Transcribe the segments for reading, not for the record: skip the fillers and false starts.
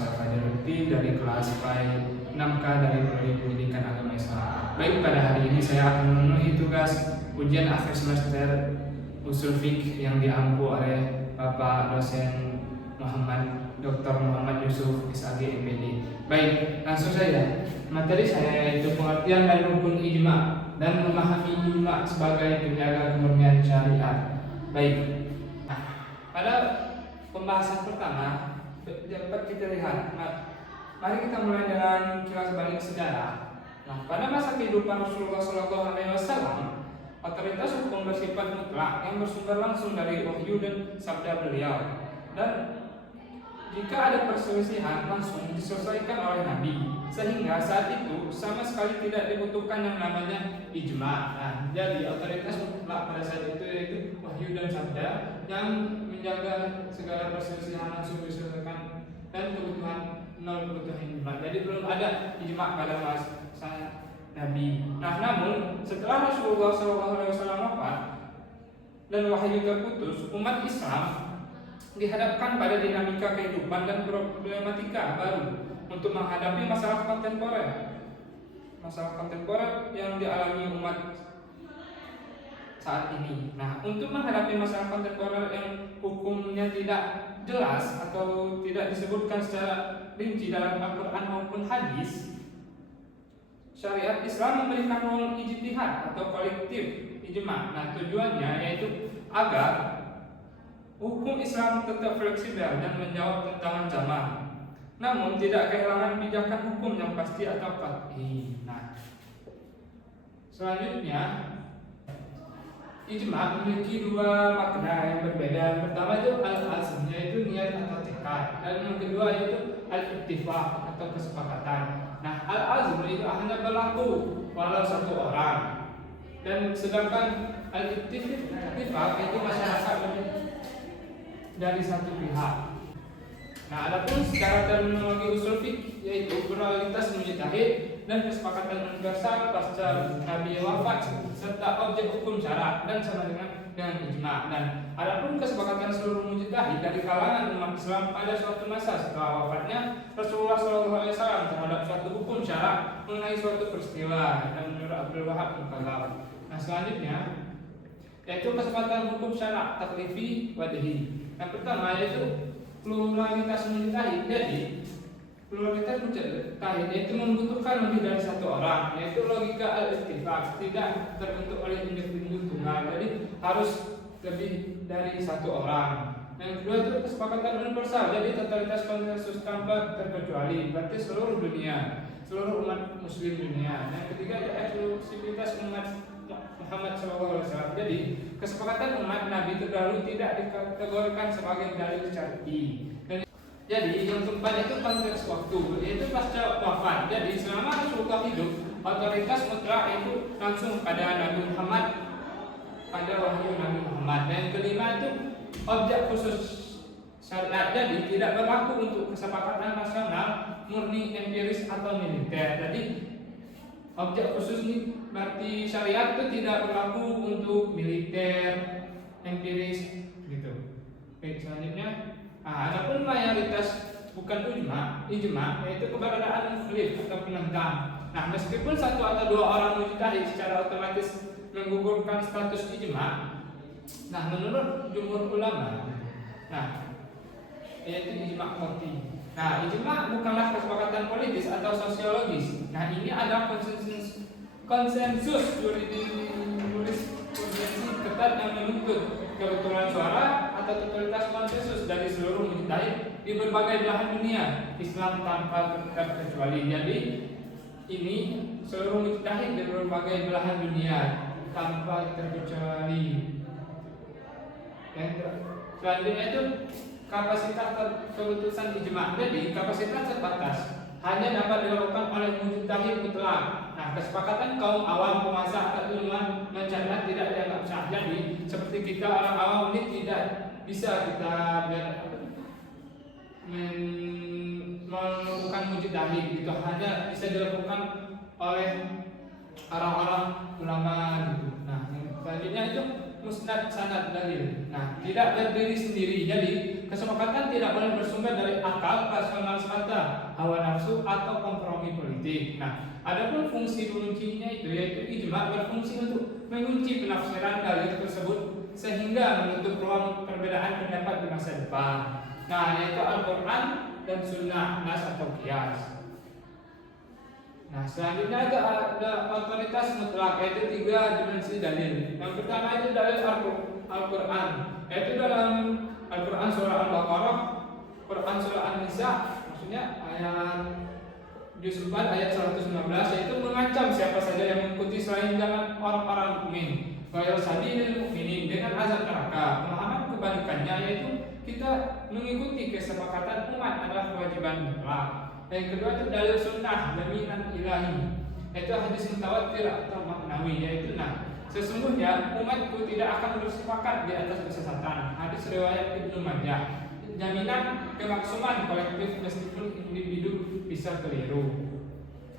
Al-Fadil dari kelas PAI 6K dari Prodi Pendidikan Agama Islam. Baik, pada hari ini saya akan memenuhi tugas ujian akhir semester usul fikih yang diampu oleh Bapak dosen Dr. Muhammad Yusuf SAG MPD. Baik, langsung saja. Materi saya yaitu pengertian dan rukun ijma dan memahami ijma sebagai penjaga kemurnian syariat. Baik. Nah, pada pembahasan pertama dapat kita lihat. Mari kita mulai dengan kilas balik sejarah. Nah, pada masa kehidupan Rasulullah SAW, otoritas hukum bersifat mutlak yang bersumber langsung dari wahyu dan sabda beliau. Dan jika ada perselisihan langsung diselesaikan oleh Nabi, sehingga saat itu sama sekali tidak dibutuhkan yang namanya ijma. Nah, jadi otoritas mutlak pada saat itu yaitu wahyu dan sabda yang menjaga segala perselisihan langsung diselesaikan dan kebutuhan ijma. Jadi belum ada ijma pada masa Nabi. Nah, namun setelah Rasulullah SAW wafat dan wahyu terputus, umat Islam dihadapkan pada dinamika kehidupan dan problematika baru untuk menghadapi masalah kontemporer yang dialami umat saat ini. Nah, untuk menghadapi masalah kontemporer yang hukumnya tidak jelas atau tidak disebutkan secara rinci dalam Al-Quran maupun hadis, syariat Islam memberikan ruang ijtihad atau kolektif ijma. Nah, tujuannya yaitu agar hukum Islam tetap fleksibel dan menjawab tantangan zaman, namun tidak kehilangan pijakan hukum yang pasti atau qat'i. Nah, selanjutnya ijma memiliki dua makna yang berbeda. Yang pertama itu al-azm, yaitu niat atau tekad, dan yang kedua yaitu al-ittifaq atau kesepakatan. Nah, al-azm itu hanya berlaku walau satu orang, dan sedangkan al-ittifaq itu masyarakat dari satu pihak. Nah, adapun secara terminologi usul fikih yaitu pluralitas mujtahid dan kesepakatan universal pasca Nabi wafat serta objek hukum syarak dan sama dengan ijma. Dan adapun kesepakatan seluruh mujtahid dari kalangan umat Islam pada suatu masa setelah wafatnya Rasulullah SAW terhadap suatu hukum syarak mengenai suatu peristiwa, dan menurut Abdul Wahab Al-Kalam. Nah, selanjutnya yaitu kesepakatan hukum syarak taklifi wadhi. Yang pertama yaitu pluralitas mujtahid. Jadi pluralitas mujtahid itu membutuhkan lebih dari satu orang, yaitu logika al-ittifaq, tidak terbentuk oleh individu tunggal, jadi harus lebih dari satu orang. Yang kedua itu kesepakatan universal, jadi totalitas konsensus tanpa terkecuali, berarti seluruh dunia, seluruh umat muslim dunia. Yang ketiga itu eksklusivitas umat Muhammad SAW. Jadi kesepakatan umat Nabi terdahulu tidak dikategorikan sebagai dalil syar'i. Jadi yang keempat itu konteks waktu, yaitu pasca wafat. Jadi selama Rasulullah hidup, otoritas mutlak itu langsung pada Nabi Muhammad, pada wahyu Nabi Muhammad. Dan yang kelima itu objek khusus syariat, jadi tidak berlaku untuk kesepakatan nasional, murni empiris atau militer. Jadi objek khusus ini berarti syariat itu tidak berlaku untuk militer, empiris gitu. Baik, selanjutnya adapun mayoritas bukan ijma yaitu keberadaan mukhlif atau penentang. Nah, meskipun satu atau dua orang mujtahid secara otomatis menggugurkan status ijma. Nah, menurut jumhur ulama, yaitu ijma qat'i. Nah, ijma bukanlah kesepakatan politis atau sosiologis. Nah, ini adalah konsensus jurisprudensi ketat yang menuntut kebetulan suara atau totalitas konsensus dari seluruh mujtahid di berbagai belahan dunia, Islam tanpa terkecuali. Jadi ini seluruh mujtahid di berbagai belahan dunia tanpa terkecuali. Yang selanjutnya itu kapasitas keputusan ijma. Jadi kapasitas terbatas, hanya dapat dilakukan oleh mujtahid mutlak. Nah, kesepakatan kaum awam, penguasa atau ilmuwan mencatat tidak dianggap sah. Jadi seperti kita orang awam ini tidak bisa kita melakukan mujtahid gitu, hanya bisa dilakukan oleh orang-orang ulama gitu. Nah, selanjutnya itu musnad sanad dalil. Nah, tidak berdiri sendiri. Jadi kesepakatan tidak boleh bersumber dari akal rasional semata, hawa nafsu atau kompromi politik. Nah, adapun fungsi menguncinya itu yaitu ijma berfungsi untuk mengunci penafsiran dalil tersebut sehingga menutup ruang perbedaan pendapat di masa depan. Nah, yaitu Al-Quran dan Sunnah, nas atau qiyas. Nah, selanjutnya ada otoritas mutlak, yaitu 3 dimensi dalil. Yang pertama itu dalil Al-Quran, yaitu dalam Al-Quran surah Al-Baqarah, Quran surah An-Nisa, maksudnya ayat juz 4 ayat 115, yaitu mengancam siapa saja yang mengikuti selain jalan orang-orang mukmin, ghairu sabilil mukminin, dengan azab neraka. Pemahaman kebalikannya yaitu kita mengikuti kesepakatan umat adalah kewajiban mutlak. Yang kedua itu dalil sunnah, jaminan ilahi, yaitu hadis mutawatir atau maknawi, yaitu sesungguhnya umatku tidak akan bersepakat di atas kesesatan. Hadis riwayat Ibnu Majah. Jaminan kemaksuman kolektif meskipun individu bisa keliru.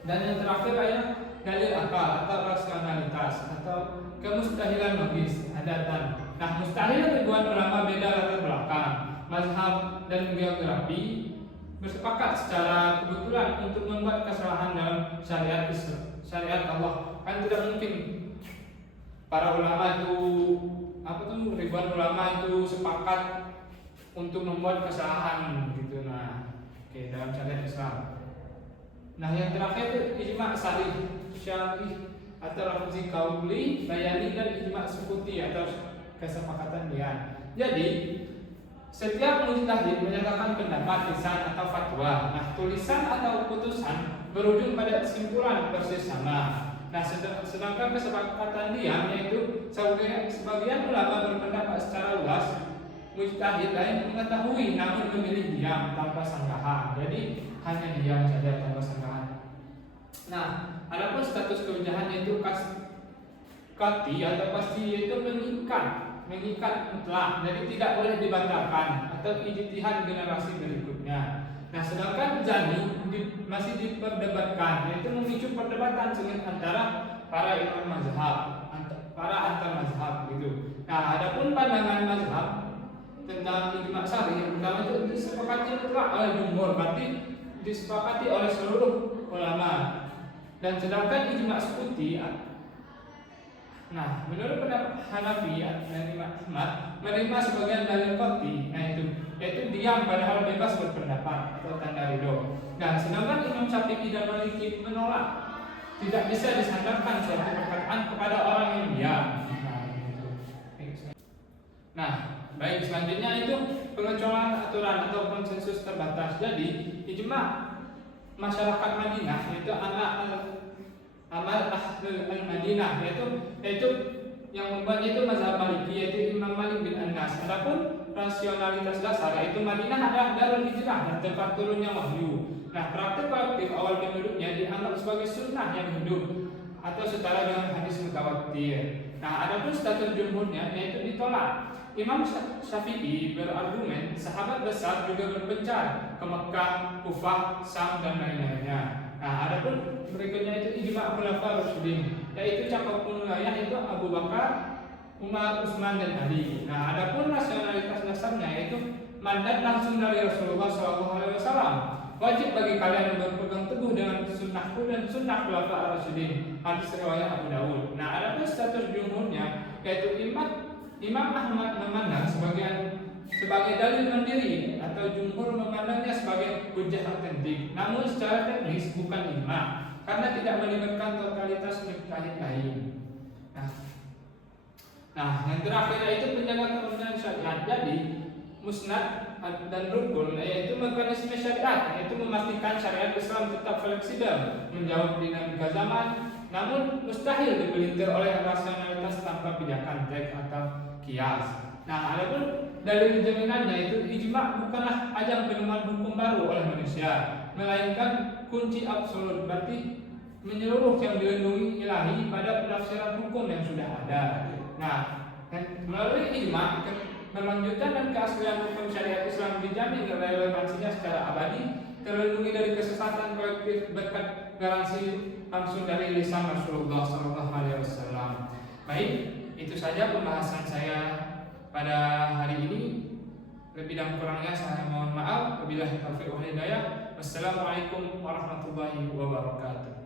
Dan yang terakhir adalah dalil akal atau rasionalitas atau kemustahilan logis, adatan. Nah, mustahil ribuan ulama beda latar belakang, mazhab dan geografi bersepakat secara kebetulan untuk membuat kesalahan dalam syariat Allah. Kan tidak mungkin para ulama itu ribuan ulama itu sepakat untuk membuat kesalahan gitu. Dalam syariat Islam. Nah, yang terakhir itu ijma' syar'i atau lafzi qauli, bayani, dan ijma' sukuti atau kesepakatan lian. Jadi setiap mujtahid menyatakan pendapat, lisan atau fatwa. Nah, tulisan atau putusan berujung pada kesimpulan persis sama. Nah, sedangkan kesepakatan diam yaitu sebagian ulama berpendapat secara luas, mujtahid lain mengetahui namun memilih diam tanpa sanggahan. Jadi hanya diam saja tanpa sanggahan. Nah, adapun status kehujahan yaitu qati atau pasti, yaitu mengikat mutlak, jadi tidak boleh dibatalkan atau ijtihad generasi berikutnya. Nah, sedangkan zani masih diperdebatkan, yaitu memicu perdebatan antara para imam mazhab, antar mazhab gitu. Nah, adapun pandangan mazhab tentang ijma' syar'i yang pertama itu disepakati mutlak oleh jumhur, berarti disepakati oleh seluruh ulama. Dan sedangkan ijma' sukuti, menurut pendapat Hanafi dan Imam Ahmad menerima sebagian dalil qati, yaitu diam padahal bebas berpendapat atau tanda ridho. Nah, sedangkan Imam Syafi'i dan Maliki menolak, tidak bisa disandarkan suatu perkataan kepada orang yang diam. Baik, selanjutnya itu pengecualian aturan atau konsensus terbatas. Jadi ijma' masyarakat Madinah yaitu amal ahlul Madinah, yaitu yang membuatnya itu mazhab Maliki, yaitu Imam Malik bin Anas. Adapun rasionalitas dasar yaitu Madinah adalah darul hijrah dan tempat turunnya wahyu. Nah, praktik kolektif awal penduduknya dianggap sebagai sunnah yang hidup atau setara dengan hadis mutawatir. Nah, adapun status jumhurnya yaitu ditolak. Imam Syafi'i berargumen sahabat besar juga berpencar ke Mekah, Kufah, Syam, dan lain-lainnya. Nah, adapun berikutnya itu ijma' khulafa rasyidin, yaitu cakupan wilayah itu Abu Bakar, Umar, Utsman, dan Ali. Nah, adapun rasionalitas dasarnya yaitu mandat langsung dari Rasulullah SAW. Wajib bagi kalian berpegang teguh dengan sunnahku dan sunnah khulafa rasyidin. Hadis riwayat Abu Dawud. Nah, adapun status jumhurnya yaitu Imam Ahmad memandang sebagai dalil mandiri atau jumhur memandangnya sebagai hujjah autentik. Namun secara teknis bukan ijma' karena tidak melibatkan totalitas mujtahid lain. Nah, yang terakhir yaitu penjaga kebenaran syariat. Jadi musnad dan rukun yaitu mekanisme syariat, yaitu memastikan syariat Islam tetap fleksibel menjawab dinamika zaman, namun mustahil dipelintir oleh rasionalitas tanpa pijakan teks atau kias. Nah, adapun dalil jaminannya itu ijma' bukanlah ajang penemuan hukum baru oleh manusia, melainkan kunci absolut, berarti menyeluruh yang dilindungi ilahi pada penafsiran hukum yang sudah ada. Nah, melalui ijma' melanjutkan dan keaslian hukum syariat Islam dijamin relevansinya secara abadi, terlindungi dari kesesatan kolektif berkat garansi langsung dari lisan Rasulullah SAW. Baik, itu saja pembahasan saya pada hari ini. Lebih dan kurangnya saya mohon maaf. Wabillahi taufiq wal hidayah. Wassalamualaikum warahmatullahi wabarakatuh.